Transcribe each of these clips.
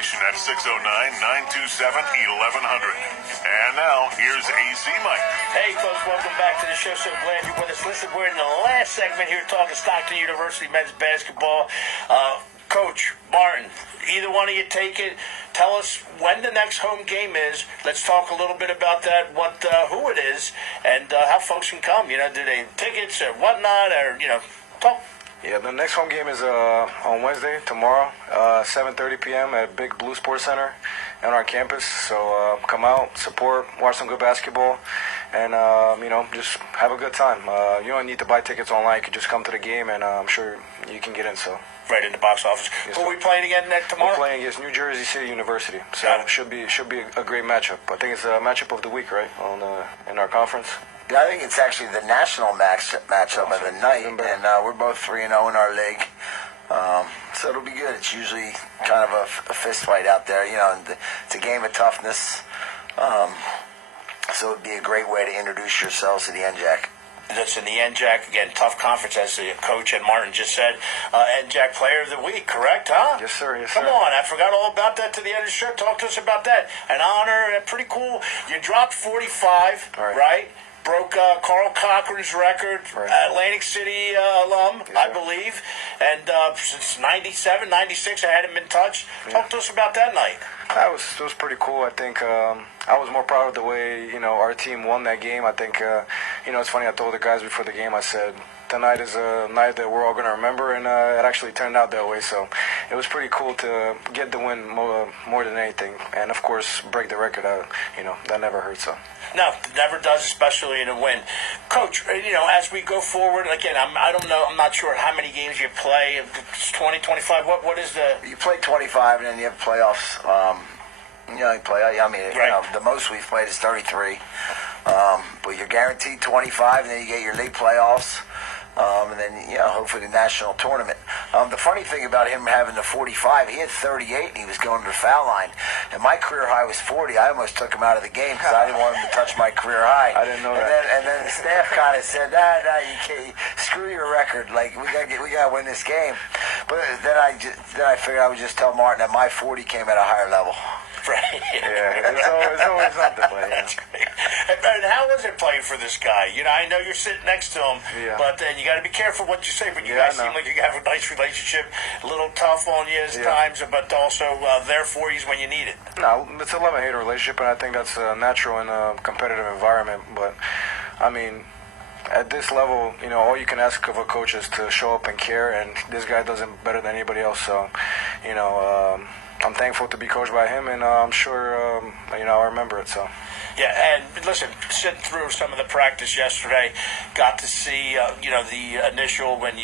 station at 609-927-1100. And now, here's AC Mike. Hey, folks, welcome back to the show. So glad you're with us. Listen, we're in the last segment here talking Stockton University men's basketball. Coach Martin, either one of you take it. Tell us when the next home game is. Let's talk a little bit about that, who it is, and how folks can come. You know, do they tickets or whatnot, or, talk. Yeah, the next home game is on Wednesday, tomorrow, 7:30 p.m. at Big Blue Sports Center on our campus. So come out, support, watch some good basketball, and, just have a good time. You don't need to buy tickets online. You can just come to the game, and I'm sure you can get in. So right in the box office. Yes, Who are we playing again tomorrow? We're playing against New Jersey City University. So it should be a great matchup. I think it's a matchup of the week, right, in our conference. Yeah, I think it's actually the national matchup of the night, and we're both 3-0 in our league. So it'll be good. It's usually kind of a fist fight out there, and it's a game of toughness. So it'd be a great way to introduce yourselves to the NJAC. Listen, the NJAC, again, tough conference, as the coach and Martin just said. NJAC Player of the Week, correct, huh? Yes, sir. Come on, I forgot all about that to the end of the show. Talk to us about that. An honor, pretty cool. You dropped 45, right? Broke Carl Cochran's record, Atlantic City alum, I believe. And since 97, 96, I hadn't been touched. Talk to us about that night. It was pretty cool. I think I was more proud of the way, our team won that game. I think, it's funny, I told the guys before the game, I said, tonight is a night that we're all going to remember, and it actually turned out that way. So it was pretty cool to get the win more than anything. And, of course, break the record. That never hurts. So. No, it never does, especially in a win. Coach, as we go forward, again, I don't know, I'm not sure how many games you play. It's 20, 25, what is the... You play 25, and then you have playoffs. You play, the most we've played is 33. But you're guaranteed 25, and then you get your league playoffs. And then, hopefully the national tournament. The funny thing about him having the 45, he had 38, and he was going to the foul line. And my career high was 40. I almost took him out of the game because I didn't want him to touch my career high. I didn't know that. And then the staff kind of said, nah, you can't. Screw your record. Like, we gotta win this game. But then I figured I would just tell Martin that my 40 came at a higher level. Right. Yeah, it's always something. That's great. And how was it playing for this guy? I know you're sitting next to him, but you got to be careful what you say. But you guys seem like you have a nice relationship. A little tough on you at times, but also there for you when you need it. No, it's a love-and-hate relationship, and I think that's natural in a competitive environment. But, at this level, all you can ask of a coach is to show up and care, and this guy does it better than anybody else. So, I'm thankful to be coached by him, and I'm sure, I'll remember it. So. Yeah, and listen, sitting through some of the practice yesterday, got to see, the initial when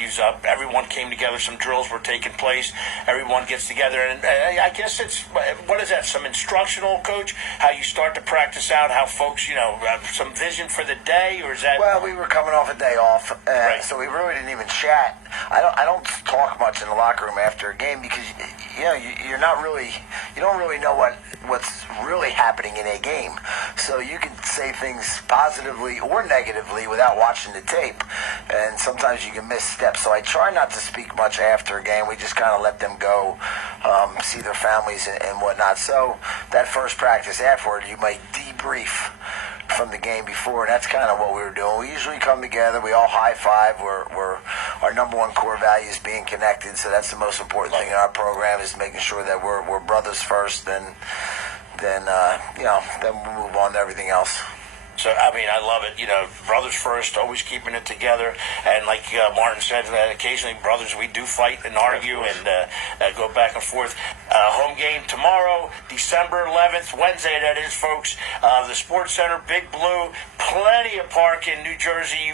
everyone came together, some drills were taking place, everyone gets together, and I guess it's, what is that, some instructional, Coach, how you start to practice out, how folks, have some vision for the day, or is that? Well, we were coming off a day off, so we really didn't even chat. I don't talk much in the locker room after a game because, you don't really know what's really happening in a game. So you can say things positively or negatively without watching the tape. And sometimes you can miss steps. So I try not to speak much after a game. We just kind of let them go, see their families and whatnot. So that first practice afterward, you might debrief from the game before, and that's kind of what we were doing. We usually come together, we all high five. We're our number one core value is being connected, so that's the most important thing in our program is making sure that we're brothers first, then we'll move on to everything else. So, I love it. Brothers first, always keeping it together. And like Martin said, occasionally brothers, we do fight and argue and go back and forth. Home game tomorrow, December 11th, Wednesday, that is, folks. The Sports Center, Big Blue, plenty of park in New Jersey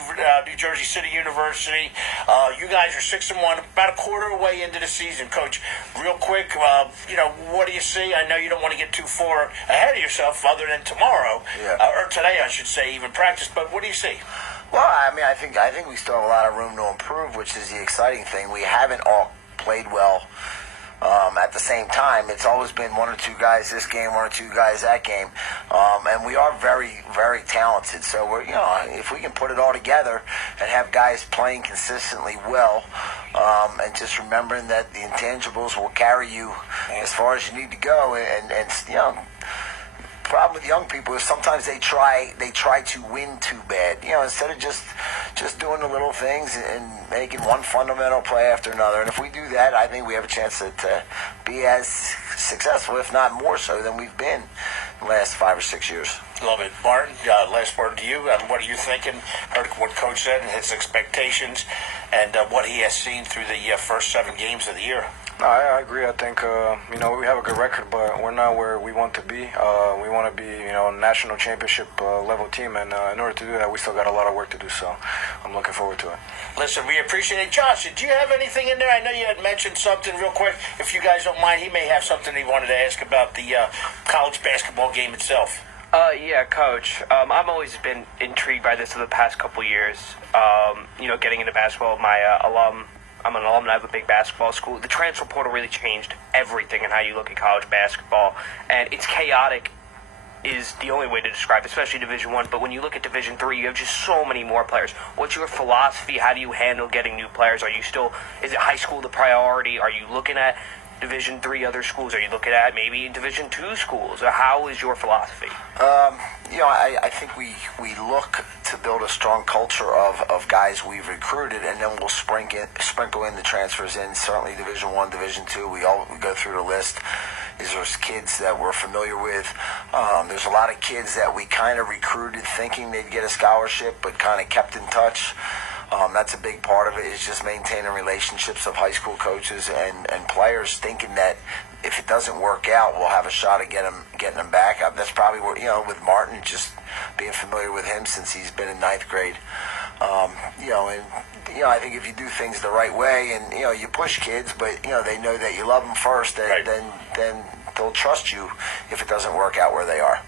City University. You guys are 6-1, about a quarter way into the season. Coach, real quick, what do you see? I know you don't want to get too far ahead of yourself other than tomorrow, or today, I should say, even practice, but what do you see? Well, I think we still have a lot of room to improve, which is the exciting thing. We haven't all played well At the same time, it's always been one or two guys this game, one or two guys that game, and we are very, very talented. So we're, if we can put it all together and have guys playing consistently well, and just remembering that the intangibles will carry you as far as you need to go, and problem with young people is sometimes they try to win too bad. Instead of just doing the little things and making one fundamental play after another. And if we do that, I think we have a chance to be as successful, if not more so, than we've been the last 5 or 6 years. Love it. Martin, last word to you. What are you thinking? Heard what Coach said and his expectations and what he has seen through the first 7 games of the year. No, I agree. I think, we have a good record, but we're not where we want to be. We want to be, a national championship level team, and in order to do that, we still got a lot of work to do, so I'm looking forward to it. Listen, we appreciate it. Josh, did you have anything in there? I know you had mentioned something real quick. If you guys don't mind, he may have something he wanted to ask about the college basketball game itself. Yeah, Coach. I've always been intrigued by this for the past couple years. Getting into basketball, I'm an alumni of a big basketball school. The transfer portal really changed everything in how you look at college basketball, and it's chaotic is the only way to describe it, especially Division I. But when you look at Division III, you have just so many more players. What's your philosophy? How do you handle getting new players? Is it high school the priority? Are you looking at Division III other schools? Are you looking at maybe Division II schools? Or how is your philosophy? I think we look to build a strong culture of guys we've recruited, and then we'll sprinkle in the transfers in. Certainly Division I, Division II, we go through the list. These are kids that we're familiar with. There's a lot of kids that we kind of recruited thinking they'd get a scholarship, but kind of kept in touch. That's a big part of it, is just maintaining relationships of high school coaches and players, thinking that if it doesn't work out, we'll have a shot at getting them back. That's probably what, with Martin, just being familiar with him since he's been in 9th grade. I think if you do things the right way and, you push kids, but, they know that you love them first, then they'll trust you if it doesn't work out where they are.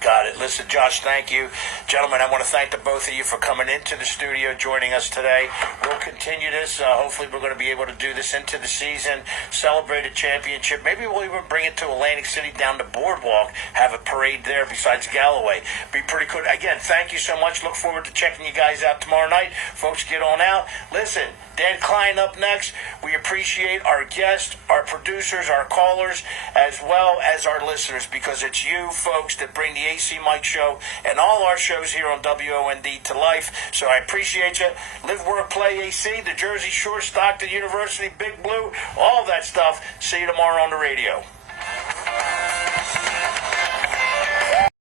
Got it. Listen, Josh, thank you. Gentlemen, I want to thank the both of you for coming into the studio, joining us today. We'll continue this. Hopefully we're going to be able to do this into the season, celebrate a championship. Maybe we'll even bring it to Atlantic City down the boardwalk, have a parade there besides Galloway. Be pretty cool. Again, thank you so much. Look forward to checking you guys out tomorrow night. Folks, get on out. Listen, Dan Klein up next. We appreciate our guests, our producers, our callers, as well as our listeners, because it's you folks that bring the AC Mike Show and all our shows here on WOND to life. So I appreciate you. Live, work, play AC, the Jersey Shore, Stockton University, Big Blue, all that stuff. See you tomorrow on the radio.